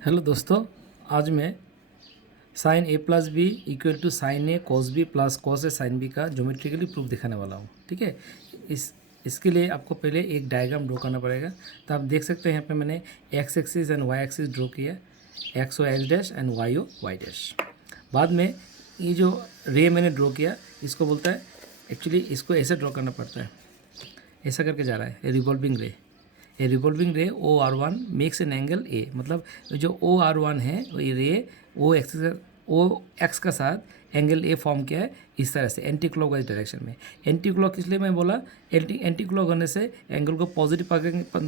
Hello दोस्तों, आज मैं sine A plus B equal to sine A cos B plus cos A sine B का geometrically proof दिखाने वाला हूँ। ठीक है। इसके लिए आपको पहले एक डायग्राम ड्रॉ करना पड़ेगा। तो आप देख सकते हैं यहाँ पे मैंने X axis and Y axis draw किया, X O X dash and Y O Y dash. बाद में ये जो रे मैंने ड्रॉ किया इसको बोलता है, एक्चुअली इसको ऐसे ड्रॉ करना पड़ता है, ऐसा करके जा रहा है रिवॉल्विंग रे। A revolving ray O R one makes an angle A, मतलब जो ओ आर वन है वही रे ओ एक्स का साथ एंगल ए फॉर्म किया है इस तरह से एंटी क्लॉकवाइज डायरेक्शन में। एंटी क्लॉक इसलिए मैं बोला, एंटी क्लॉक होने से एंगल को पॉजिटिव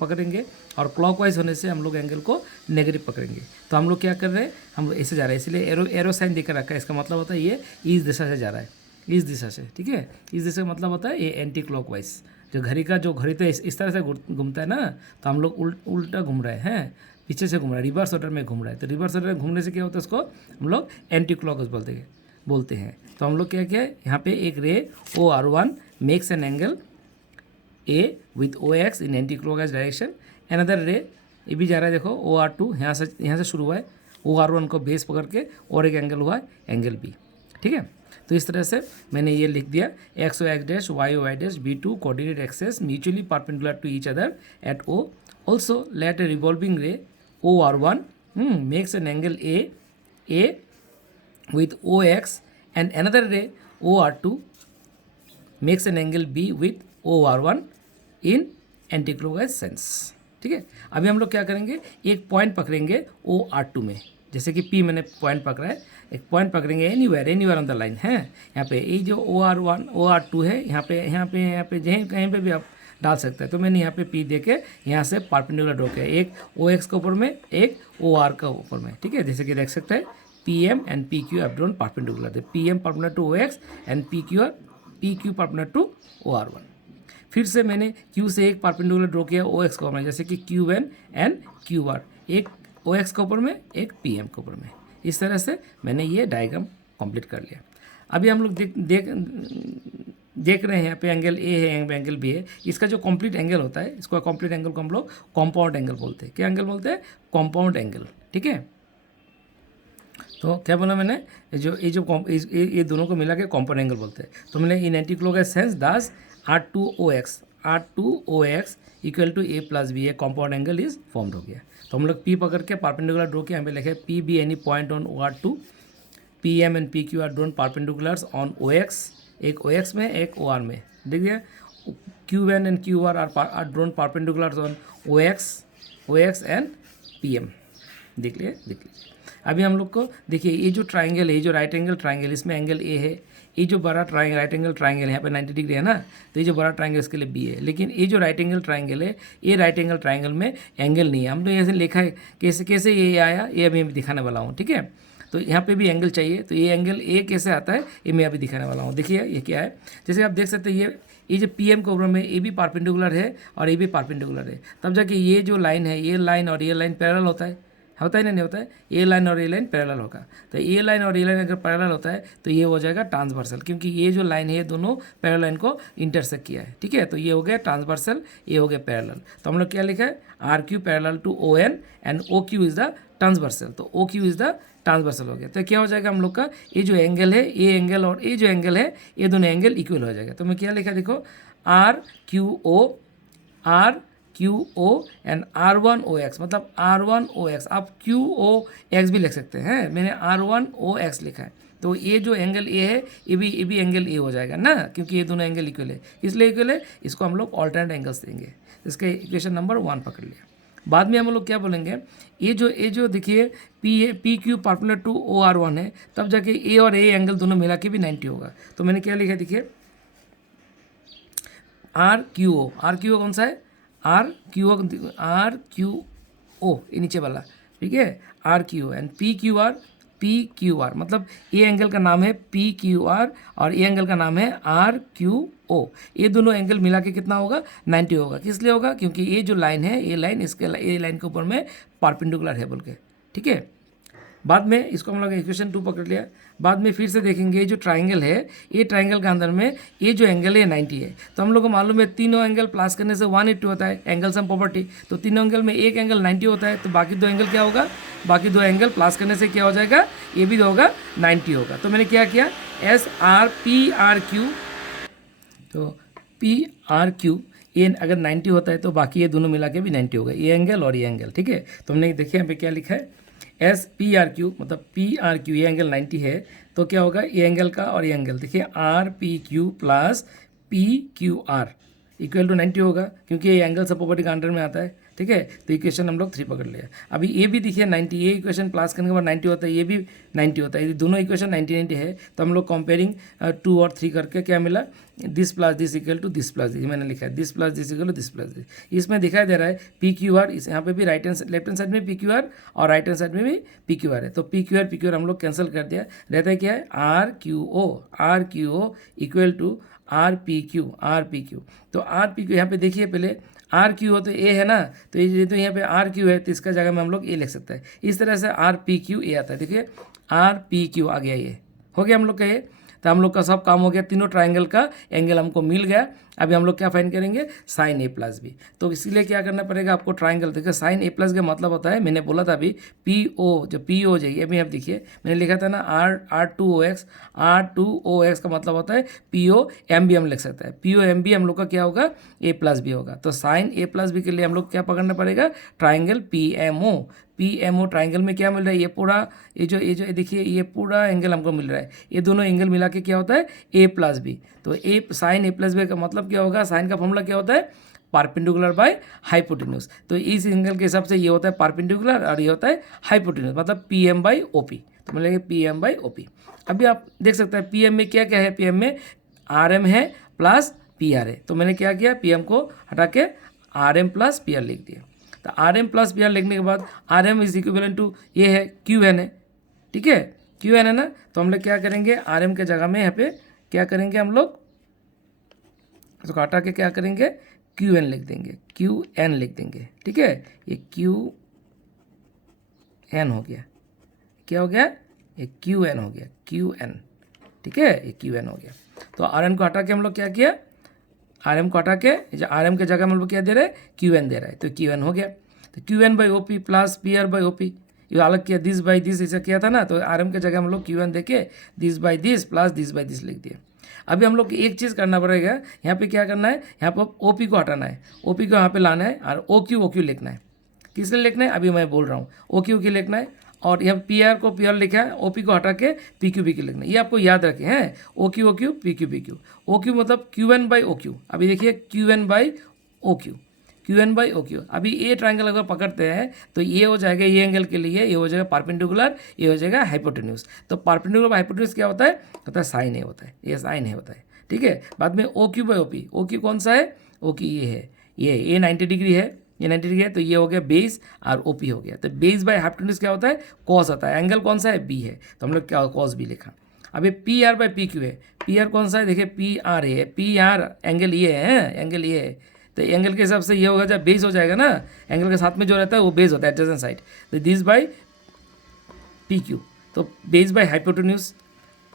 पकड़ेंगे और क्लॉकवाइज होने से हम लोग एंगल को नेगेटिव पकड़ेंगे। तो हम लोग क्या कर रहे हैं, हम लोग ऐसे जा रहे हैं, इसलिए एरो साइन देकर रखा है। इसका मतलब होता है ये इस दिशा से जा रहा है, इस दिशा से। ठीक है, इस दिशा का मतलब होता है ये एंटी क्लॉकवाइज। जो घड़ी तो इस तरह से घूमता है ना, तो हम लोग उल्टा घूम रहे हैं, पीछे से घूम रहा है, रिवर्स ऑर्डर में घूम रहा है। तो रिवर्स ऑर्डर में घूमने से क्या होता है, उसको हम लोग एंटी क्लॉकवाइज बोलते हैं। तो हम लोग क्या किया है, यहाँ पे एक ray O R one makes an angle A with O X in anti clockwise direction. Another ray ये भी जा रहा है, देखो ओ आर टू यहाँ से शुरू हुआ है, ओ आर वन को बेस पकड़ के और एक एंगल हुआ है एंगल बी। ठीक है, तो इस तरह से मैंने ये लिख दिया, X O X dash Y O Y dash be two coordinate axes mutually perpendicular to each other at O. Also let a revolving ray O R one makes an angle A with OX and another ray OR2 makes an angle B with OR1 in anticlockwise sense। ठीक है, अभी हम लोग क्या करेंगे, एक point पकड़ेंगे OR2 में, जैसे कि P मैंने पॉइंट पकड़ा है, एक पॉइंट पकड़ेंगे एनीवेयर ऑन द लाइन है। यहाँ पे ये जो OR1 OR2 है, यहाँ पे कहीं पे भी आप डाल सकते हैं। तो मैंने यहाँ पे P दे के यहाँ से परपेंडिकुलर ड्रॉ किया, एक OX के ऊपर में, एक OR के ऊपर में। ठीक है, जैसे कि देख सकते हैं PM and PQ have drawn perpendicular. The PM perpendicular to OX and PQ perpendicular to OR1। फिर से मैंने Q से एक परपेंडिकुलर ड्रॉ किया OX के ऊपर में, जैसे कि QN एंड QR, एक OX के ऊपर में, एक PM के ऊपर में। इस तरह से मैंने ये डायग्राम कंप्लीट कर लिया। अभी हम लोग देख रहे हैं यहाँ पे एंगल ए है, एंगल बी है। इसका जो कंप्लीट एंगल होता है, इसको कंप्लीट एंगल को हम लोग कॉम्पाउंड एंगल बोलते हैं। क्या एंगल बोलते हैं? Compound angle. ठीक है, तो क्या बोला मैंने, ये दोनों को मिला के कॉम्पाउंड एंगल बोलते हैं। तो मैंने in anti clockwise sense thus R2OX equal to A plus B, a compound angle is formed हो गया। तो हम लोग P पकड़ के परपेंडिकुलर ड्रॉ किया, यहाँ पे लिखे P be any point on OR2, PM and PQ are drawn perpendiculars on OX, एक OX में एक OR में। देख गया, QN and QR are drawn perpendiculars on OX and PM। देख लिए। अभी हम लोग को देखिए, ये जो ट्राइंगल है, ये जो राइट एंगल ट्राइंगल, इसमें एंगल ए है। ये जो बड़ा राइट एंगल ट्राइंगल यहाँ पे 90 डिग्री है ना, तो ये जो बड़ा ट्राइंगल इसके लिए बी है। लेकिन ये जो राइट एंगल ट्राइंगल है, ये राइट एंगल ट्राइंगल में एंगल नहीं है। हम तो ऐसे लिखा है, कैसे ये आया, ये अभी मैं दिखाने वाला हूँ। ठीक है, तो यहाँ पे भी एंगल चाहिए, तो ये एंगल ए कैसे आता है ये मैं अभी दिखाने वाला हूँ। देखिए ये क्या है, जैसे आप देख सकते हैं, ये जो PM के ऊपर में ये भी परपेंडिकुलर है और ये भी परपेंडिकुलर है, तब जाके ये जो लाइन है, ये लाइन और ये लाइन पैरेलल होता है ना, नहीं होता है? ए लाइन और ए लाइन पैरेलल होगा। तो ए लाइन और ए लाइन अगर पैरेलल होता है तो ये हो जाएगा ट्रांसवर्सल, क्योंकि ये जो लाइन है ये दोनों पैरेलल लाइन को इंटरसेक्ट किया है। ठीक है, तो ये हो गया ट्रांसवर्सल, ये हो गया पैरेलल। तो हम लोग क्या लिखा है, RQ parallel to ON and OQ is the transversal. तो OQ इज द ट्रांसवर्सल हो गया। तो क्या हो जाएगा हम लोग का, ये जो एंगल है, ये एंगल और ये जो एंगल है, ये दोनों एंगल इक्वल हो जाएगा। तो मैं क्या लिखा, देखो RQO एंड R1OX, मतलब R1OX, आप QOX भी लिख सकते हैं। मैंने R1OX लिखा है। तो ये जो एंगल ए है, ये भी एंगल ए हो जाएगा ना, क्योंकि ये दोनों एंगल इक्वल है। इसलिए इक्वल है, इसको हम लोग ऑल्टरनेट एंगल्स देंगे। इसके इक्वेशन नंबर 1 पकड़ लिया। बाद में हम लोग क्या बोलेंगे, ये जो देखिए PQ परपेंडिकुलर टू OR1 है, तब जाके ए और ए एंगल दोनों मिला के भी 90 होगा। तो मैंने क्या लिखा, देखिए RQO कौन सा है, RQO ये नीचे वाला। ठीक है, RQO एंड PQR, मतलब ये एंगल का नाम है PQR और ये एंगल का नाम है RQO। ये दोनों एंगल मिला के कितना होगा, 90 होगा। किस लिए होगा, क्योंकि ये जो लाइन है, ये लाइन ये लाइन के ऊपर में परपेंडिकुलर है बोल के। ठीक है, बाद में इसको हम लोग इक्वेशन 2 पकड़ लिया। बाद में फिर से देखेंगे, ये जो ट्राइंगल है, ये ट्राइंगल के अंदर में ये जो एंगल है 90 है। तो हम लोग को मालूम है तीनों एंगल प्लस करने से 180 होता है, एंगल सम प्रॉपर्टी। तो तीनों एंगल में एक एंगल 90 होता है, तो बाकी दो एंगल क्या होगा, बाकी दो एंगल प्लस करने से क्या हो जाएगा, ये भी होगा 90 होगा। तो मैंने क्या किया, S R P R Q, तो पी आर क्यू ये अगर 90 होता है तो बाकी ये दोनों मिला के भी 90 होगा, ये एंगल और ये एंगल, ठीक है। तो हमने देखिए यहाँ पे क्या लिखा है, एस पी आर क्यू मतलब पी आर क्यू, ये एंगल 90 है तो क्या होगा, ये एंगल का और ये एंगल देखिए R P Q plus P Q R equal to 90 होगा, क्योंकि ये एंगल सब प्रॉपर्टी के अंडर में आता है, ठीक है। तो इक्वेशन हम लोग 3 पकड़ लिया। अभी ये भी देखिए 90, ये इक्वेशन प्लस करने के बाद 90 होता है, ये भी 90 होता है, यदि दोनों इक्वेशन 90 है तो हम लोग कंपेयरिंग 2 और 3 करके क्या मिला, this plus this equal to this plus this, मैंने लिखा है this plus this equal to this plus this. इसमें दिखाई दे रहा है पी क्यू आर, इस यहाँ पे भी लेफ्ट हैंड साइड में पी क्यू आर और राइट हैंड साइड में भी पी क्यू आर है, तो पी क्यू आर हम लोग कैंसिल कर दिया, रहता है क्या है R Q O equal to R P Q. तो आर पी क्यू यहाँ पे देखिए, पहले आर क्यू हो तो ए है ना, तो ये तो यहाँ पे आर क्यू है तो इसका जगह में हम लोग ए लिख सकते हैं। इस तरह से आर पी क्यू ए आता है, देखिए आर पी क्यू आ गया, ये हो गया हम लोग का ये। तो हम लोग का सब काम हो गया, तीनों ट्राइंगल का एंगल हमको मिल गया। अभी हम लोग क्या फाइंड करेंगे, साइन ए प्लस बी। तो इसीलिए क्या करना पड़ेगा आपको, ट्राइंगल देखिए साइन ए प्लस का मतलब होता है, मैंने बोला था अभी पी ओ, जो पी ओ जाइए अभी आप देखिए मैंने लिखा था ना आर टू ओ एक्स का मतलब होता है पी ओ एम बी, हम लिख सकते हैं पी ओ एम बी हम लोग का क्या होगा, ए प्लस बी होगा। तो साइन ए प्लस बी के लिए हम लोग क्या पकड़ना पड़ेगा, triangle P M O triangle में क्या मिल रहा है, ये पूरा ये जो देखिए ये पूरा एंगल हमको मिल रहा है, ये दोनों एंगल मिला के क्या होता है ए प्लस बी। तो ए साइन ए प्लस बी का मतलब क्या होगा, साइन का फॉर्मूला क्या होता है, परपेंडिकुलर बाय हाइपोटेन्यूज। तो इस एंगल के हिसाब से ये होता है परपेंडिकुलर और ये होता है हाइपोटेन्यूज, मतलब P M by O P. तो मिलेगा P M by O P. अभी आप देख सकते हैं पी एम में क्या क्या है, पी एम में आर एम है प्लस पी आर है। तो मैंने क्या किया, पी एम को हटा के R M plus P R लिख दिया। तो R M plus P R लिखने के बाद R M is equivalent to ये है क्यू एन है, ठीक है क्यू एन है ना। तो हम लोग क्या करेंगे, आर एम के जगह में यहाँ पे क्या करेंगे हम लोग, तो हटा के क्या करेंगे क्यू एन लिख देंगे, क्यू एन लिख देंगे, ठीक है। ये क्यू एन हो गया, क्या हो गया, ये क्यू एन हो गया, क्यू एन, ठीक है ये क्यू एन हो गया। तो आर एन को हटा के हम लोग क्या किया, आर एम को हटा के आर एम के जगह में हम लोग क्या दे रहे हैं, क्यू एन दे रहा है, तो क्यू एन हो गया। तो Q N by O P plus P R by O P, ये अलग किया दिस बाई दिस ऐसा किया था ना, तो आर एम के जगह हम लोग क्यू एन दे के this by this plus this by this लिख दिया। अभी हम लोग एक चीज़ करना पड़ेगा, यहाँ पे क्या करना है, यहाँ पर ओ पी को हटाना है, ओ पी को यहाँ पे लाना है और ओ क्यू लिखना है। किस लिए लिखना है अभी मैं बोल रहा हूँ, ओ क्यू लिखना है। और यहाँ पी आर को पी आर लिखा है, ओ पी को हटा के पी क्यू लिखना है, ये आपको याद रखें हैं, O Q P Q, O Q मतलब Q N by O Q. अभी देखिए Q N by O Q. अभी ये ट्राइंगल अगर पकड़ते हैं तो ये हो जाएगा, ये एंगल के लिए ये हो जाएगा परपेंडिकुलर, ये हो जाएगा हाइपोटेन्यूज। तो परपेंडिकुलर हाइपोटेन्यूज क्या होता है साइन ए होता है, ये साइन ए होता है, ठीक है। बाद में O Q by O P, O Q कौन सा है, ओ क्यू ये है, ये 90 डिग्री है, ये 90 डिग्री है, तो ये हो गया बेस और ओपी हो गया। तो बेस बाय हाइपोटेन्यूज क्या होता है, कॉस होता है। एंगल कौन सा है, बी है, तो हम लोग क्या कॉस बी लिखा। अभी P R by P Q है, पी आर कौन सा है, देखिए पी आर है, पी आर एंगल ये है, एंगल ये है, तो एंगल के हिसाब से ये होगा, जब बेस हो जाएगा ना, एंगल के साथ में जो रहता है वो बेस होता है एडजेसेंट साइड, तो दिस बाई पी क्यू। तो base by hypotenuse,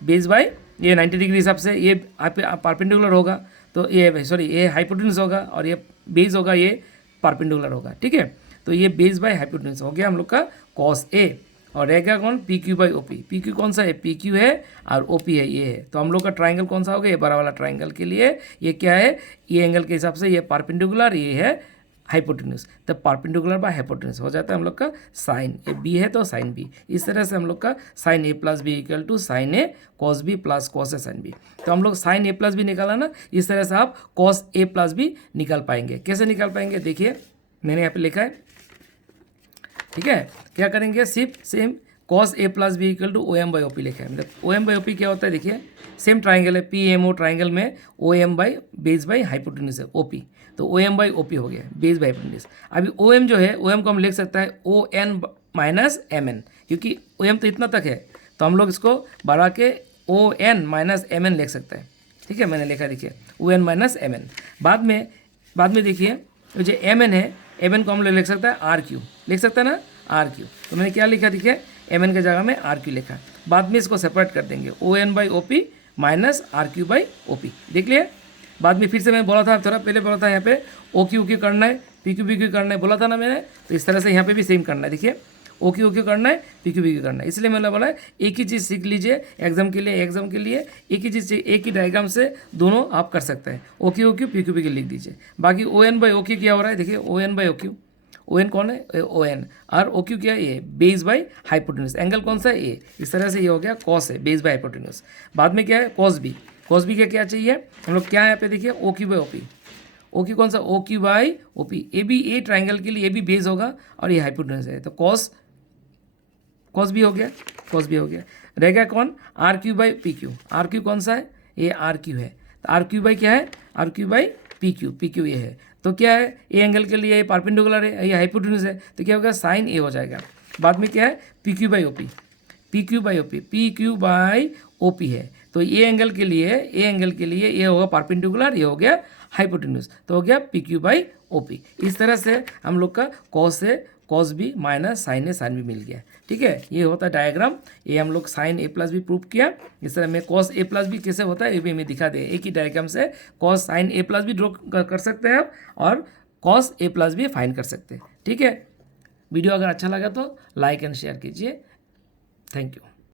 base by ये 90 डिग्री हिसाब से ये परपेंडिकुलर होगा, तो ये सॉरी ये हाइपोटेन्यूज होगा और ये बेस होगा, ये परपेंडिकुलर होगा, ठीक है। तो ये बेस बाय हाइपोटेन्यूज हो गया हम लोग का कॉस ए, और रहेगा कौन, P Q by O P. P Q कौन सा है, पी क्यू है और ओ पी है, ये है। तो हम लोग का ट्राइंगल कौन सा हो गया, ये बड़ा वाला ट्राइंगल के लिए ये क्या है, ये एंगल के हिसाब से ये परपेंडिकुलर, ये है हाइपोटेन्यूज। तो परपेंडिकुलर बाय हाइपोटेन्यूज हो जाता है हम लोग का साइन ए, बी है तो साइन बी। इस तरह से हम लोग का sine A plus B equal to sine A cos B plus cos A sine B. तो हम लोग साइन ए प्लस बी निकाला ना, इस तरह से आप कॉस ए प्लस बी निकाल पाएंगे। कैसे निकाल पाएंगे, देखिए मैंने यहाँ पे लिखा है, ठीक है। क्या करेंगे, सिर्फ same cos A plus B equal to O M by O P लिखा है। मतलब O M by O P क्या होता है, देखिए सेम ट्राइंगल है, पी एम ओ ट्राइंगल में O M by base by hypotenuse है ओ पी, तो O M by O P हो गया बेस बाई हाइपोटेन्यूज। अभी ओ एम जो है, ओ एम को हम लिख सकता है O N minus M N, क्योंकि ओ एम तो इतना तक है, तो हम लोग इसको बढ़ा के O N minus M N लिख सकते हैं, ठीक है। मैंने लिखा देखिए O N minus M N. बाद में देखिए जो एम एन है, एम एन को हम लोग लिख सकता है आर क्यू, लिख सकते हैं ना आर क्यू। तो मैंने क्या लिखा, देखिए एम एन के जगह में आर क्यू लिखा। बाद में इसको सेपरेट कर देंगे, O N by O P minus R Q by O P, देख लिए। बाद में फिर से मैं बोला था, थोड़ा पहले बोला था यहाँ पे ओ क्यू करना है, पी क्यू करना है बोला था ना मैंने, तो इस तरह से यहाँ पे भी सेम करना है। देखिए ओ क्यू करना है, पी क्यू करना है। इसलिए मैंने बोला है एक ही चीज़ सीख लीजिए एग्जाम के लिए एक ही चीज़, एक ही डायग्राम से दोनों आप कर सकते हैं। ओ क्यू पी क्यू लिख दीजिए। बाकी O N by O Q क्या हो रहा है, देखिए O N by O Q, O N कौन है, ओ एन, और ओ क्यू क्या है, A, base by hypotenuse. Angle कौन सा है, ए। इस तरह से ये हो गया कॉस है, बेस बाई हाइपोटेन्यूज। बाद में क्या है, कॉस बी। कॉस बी का क्या चाहिए हम लोग, क्या है यहाँ पे देखिए O Q by O P. O Q कौन सा, O Q by O P. A B, a triangle के लिए ए बी बेस होगा और ये हाइपोटेन्यूज है, तो कॉस, कॉस भी हो गया, कॉस भी हो गया। रह गया कौन, R Q by P Q. R Q कौन सा है, ये आर क्यू है, तो आर क्यू बाई क्या है, R Q by P Q ये है। तो क्या है, ए एंगल के लिए परपेंडिकुलर है, ये हाइपोटेन्यूज है, तो क्या होगा, साइन ए हो जाएगा। बाद में क्या है, P Q by O P, P Q by O P, P Q by O P है, तो ए एंगल के लिए, ए एंगल के लिए ये होगा परपेंडिकुलर, ये हो गया हाइपोटेन्यूज, तो हो गया P Q by O P. इस तरह से हम लोग का कॉस है, cos B minus sine A sine B मिल गया। ठीक है, ये होता है डायग्राम। ये हम लोग sign A plus B prove किया। इस तरह में कॉस ए प्लस बी कैसे होता है ये भी हमें दिखा दे। एक ही डायग्राम से cos sine A plus B draw कर सकते हैं आप, और cos A plus B find कर सकते हैं। ठीक है, वीडियो अगर अच्छा लगा तो लाइक एंड शेयर कीजिए। Thank you.